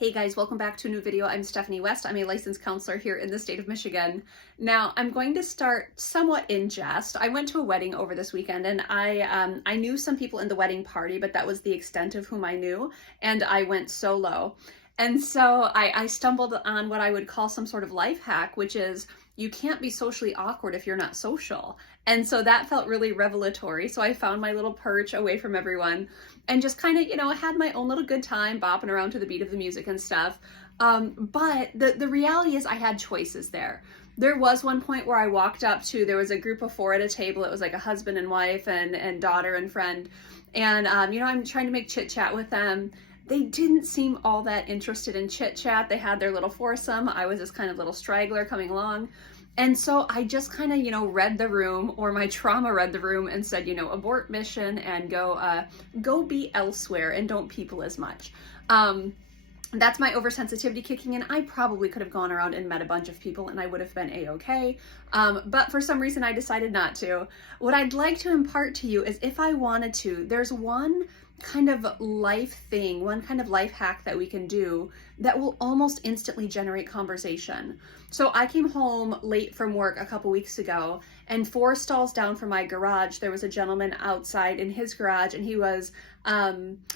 Hey guys, welcome back to a new video. I'm Stephanie West. I'm a licensed counselor here in the state of Michigan. Now, I'm going to start somewhat in jest. I went to a wedding over this weekend and I knew some people in the wedding party, but that was the extent of whom I knew, and I went solo. And so I stumbled on what I would call some sort of life hack, which is you can't be socially awkward if you're not social. And so that felt really revelatory. So I found my little perch away from everyone and just kind of, had my own little good time bopping around to the beat of the music and stuff. But the reality is I had choices there. There was one point where I walked up to, there was a group of four at a table. It was like a husband and wife and daughter and friend. And, I'm trying to make chit chat with them. They didn't seem all that interested in chit chat. They had their little foursome. I was this kind of little straggler coming along. And so I just kind of, read the room, or my trauma read the room and said, abort mission and go be elsewhere and don't people as much. That's my oversensitivity kicking in. I probably could have gone around and met a bunch of people and I would have been a-okay. But for some reason I decided not to. What I'd like to impart to you is, if I wanted to, there's one kind of life thing, one kind of life hack that we can do that will almost instantly generate conversation. So I came home late from work a couple weeks ago, and 4 stalls down from my garage, there was a gentleman outside in his garage, and he was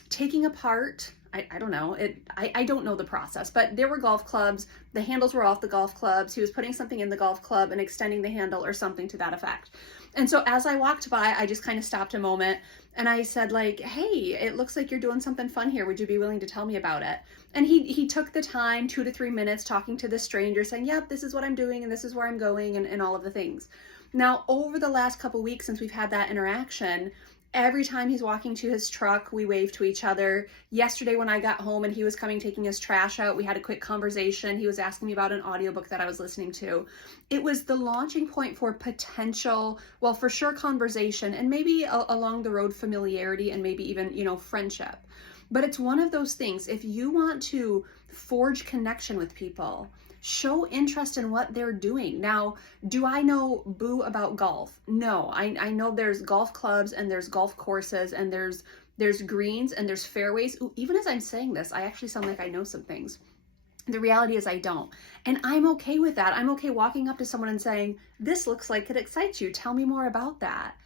taking apart, I don't know, I don't know the process, but there were golf clubs, the handles were off the golf clubs, he was putting something in the golf club and extending the handle or something to that effect. And so as I walked by, I just kind of stopped a moment and I said, like, hey, it looks like you're doing something fun here. Would you be willing to tell me about it? And he took the time, 2 to 3 minutes, talking to the stranger, saying, yep, this is what I'm doing and this is where I'm going and all of the things. Now, over the last couple weeks since we've had that interaction, every time he's walking to his truck, we wave to each other. Yesterday when I got home and he was coming, taking his trash out, we had a quick conversation. He was asking me about an audiobook that I was listening to. It was the launching point for potential, well, for sure conversation, and maybe along the road familiarity, and maybe even, friendship. But it's one of those things, if you want to forge connection with people, show interest in what they're doing. Now, do I know boo about golf? No, I know there's golf clubs and there's golf courses and there's greens and there's fairways. Ooh, even as I'm saying this, I actually sound like I know some things. The reality is I don't. And I'm okay with that. I'm okay walking up to someone and saying, this looks like it excites you. Tell me more about that.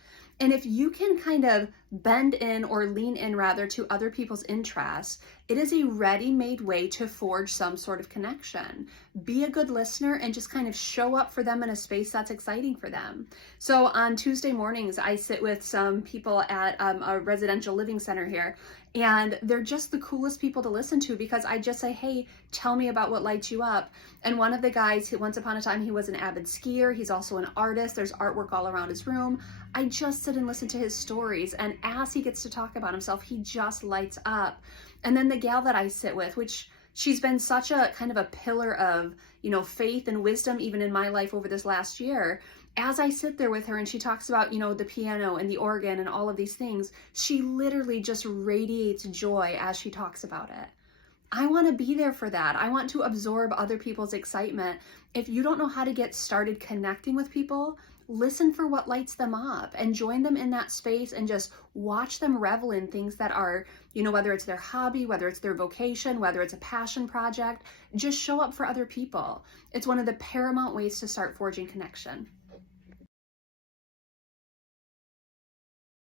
And if you can kind of bend in, or lean in rather, to other people's interests, it is a ready-made way to forge some sort of connection. Be a good listener and just kind of show up for them in a space that's exciting for them. So on Tuesday mornings, I sit with some people at a residential living center here, and they're just the coolest people to listen to, because I just say, hey, tell me about what lights you up. And one of the guys, once upon a time, he was an avid skier. He's also an artist. There's artwork all around his room. I just sit and listen to his stories. And as he gets to talk about himself, he just lights up. And then the gal that I sit with, which she's been such a kind of a pillar of, faith and wisdom, even in my life over this last year, as I sit there with her and she talks about, the piano and the organ and all of these things, she literally just radiates joy as she talks about it. I want to be there for that. I want to absorb other people's excitement. If you don't know how to get started connecting with people, listen for what lights them up and join them in that space and just watch them revel in things that are, whether it's their hobby, whether it's their vocation, whether it's a passion project, just show up for other people. It's one of the paramount ways to start forging connection.